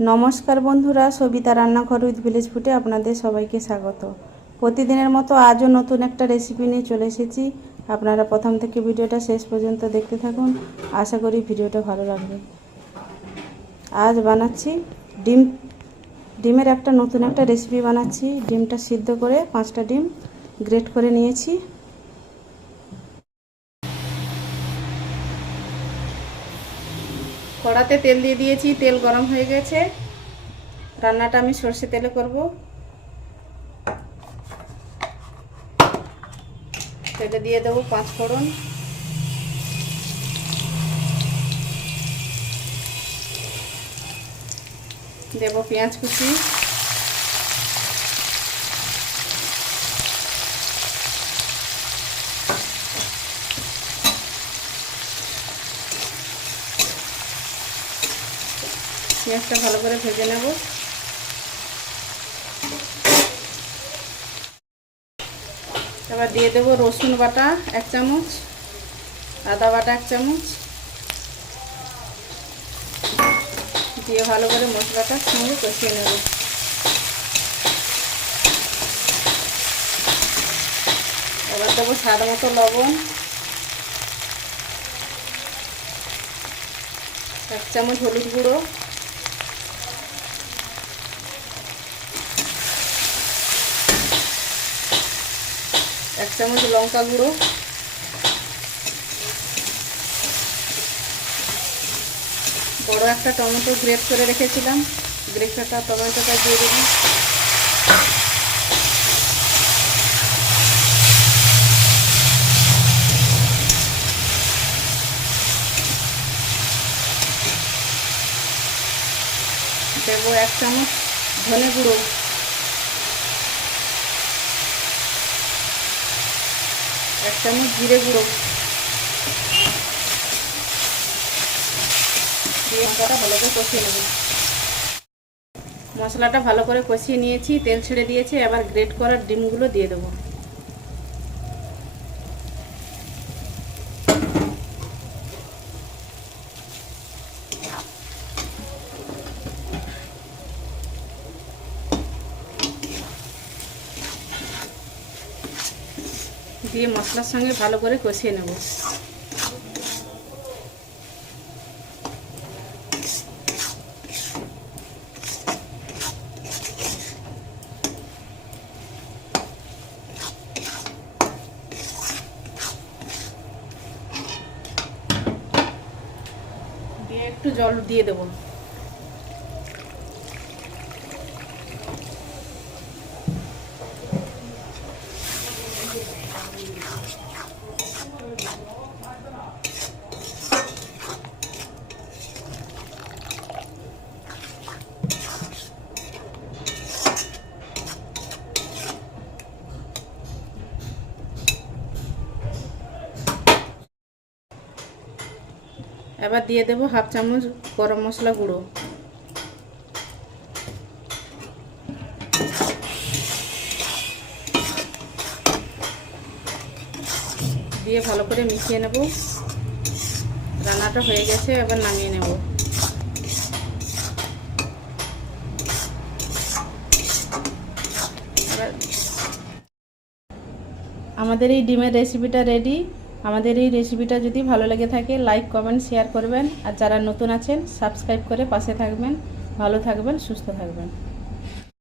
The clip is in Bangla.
নমস্কার বন্ধুরা, সবিতা রান্নাঘর উইথ ভিলেজ ফুটে আপনাদের সবাইকে স্বাগত। প্রতিদিনের মতো আজও নতুন একটা রেসিপি নিয়ে চলে এসেছি। আপনারা প্রথম থেকে ভিডিওটা শেষ পর্যন্ত দেখতে থাকুন। আশা করি ভিডিওটা ভালো লাগবে। আজ বানাচ্ছি ডিম। ডিমের একটা নতুন একটা রেসিপি বানাচ্ছি। ডিমটা সিদ্ধ করে পাঁচটা ডিম গ্রেট করে নিয়েছি। কড়াতে তেল দিয়ে দিয়েছি, তেল গরম হয়ে গেছে। রান্নাটা আমি সর্ষে তেলে করব। তেলে দিয়ে দেবো পাঁচ ফোড়ন। দেবো পেঁয়াজ কুচি। পেঁয়াজটা ভালো করে ভেজে নেব। এবার দিয়ে দেবো রসুন বাটা এক চামচ, আদা বাটা এক চামচ। দিয়ে ভালো করে মশলাটা সঙ্গে কষিয়ে নেব। এবার দেবো স্বাদ মতো লবণ। এক চামচ হলুদ গুঁড়ো এক চামচ লঙ্কা গুঁড়ো। বড় একটা টমেটো গ্রেট করে রেখেছিলাম। গ্রেটটা টমেটোটা দিয়ে দেবো দেবো এক চামচ ধনে গুঁড়ো। এক চামচ জিরে গুঁড়ো। দিয়ে মশলাটা ভালো করে কষিয়ে নেব। মশলাটা ভালো করে কষিয়ে নিয়েছি, তেল ছেড়ে দিয়েছি, এবার গ্রেট করার ডিমগুলো দিয়ে দেবো। দিয়ে মশলার সঙ্গে ভালো করে কষিয়ে নেব। দিয়ে একটু জল দিয়ে দেবো। এবার দিয়ে দেবো হাফ চামচ গরম মশলা গুঁড়ো। দিয়ে ভালো করে মিশিয়ে নেব। রান্নাটা হয়ে গেছে, এবার নামিয়ে নেব। আমাদের এই ডিমের রেসিপিটা রেডি আমাদের এই রেসিপিটা যদি ভালো লেগে থাকে লাইক কমেন্ট শেয়ার করবেন। আর যারা নতুন আছেন সাবস্ক্রাইব করে পাশে থাকবেন। ভালো থাকবেন, সুস্থ থাকবেন।